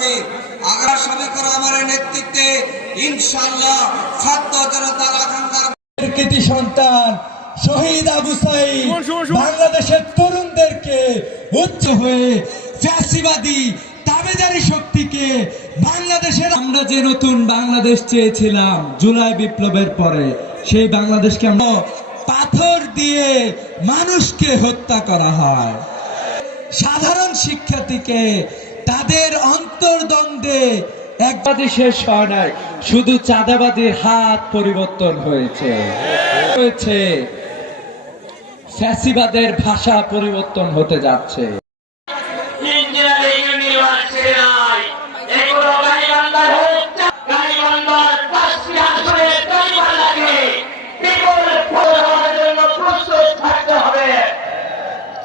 করেছি আগ্রা সমীকরণ আমার নেতৃত্বে। ইনশাআল্লাহ ছাত্র জনতার আকাঙ্ক্ষার কৃতি সন্তান শহীদ আবু সাইদ বাংলাদেশের তরুণদেরকে উচ্চ হয়ে ফ্যাসিবাদী দাবেদারি শক্তিকে বাংলাদেশের আমরা যে নতুন বাংলাদেশ চেয়েছিলাম জুলাই বিপ্লবের পরে সেই বাংলাদেশকে আমরা পাথর দিয়ে মানুষকে হত্যা করা হয়। সাধারণ শিক্ষার্থীকে তাদের অন্তর্দ্বন্দ্বে একবাদী শেষ হয় নাই। শুধু চাঁদাবাদীর হাত পরিবর্তন হয়েছে। হয়েছে। ফ্যাসিবাদের ভাষা পরিবর্তন হতে যাচ্ছে।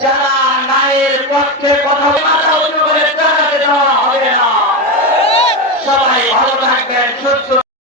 যারা নারীর পক্ষে কথা বলে মাথা উঁচু করে দেওয়া হবে না। সবাই ভালো থাকবেন সুস্থ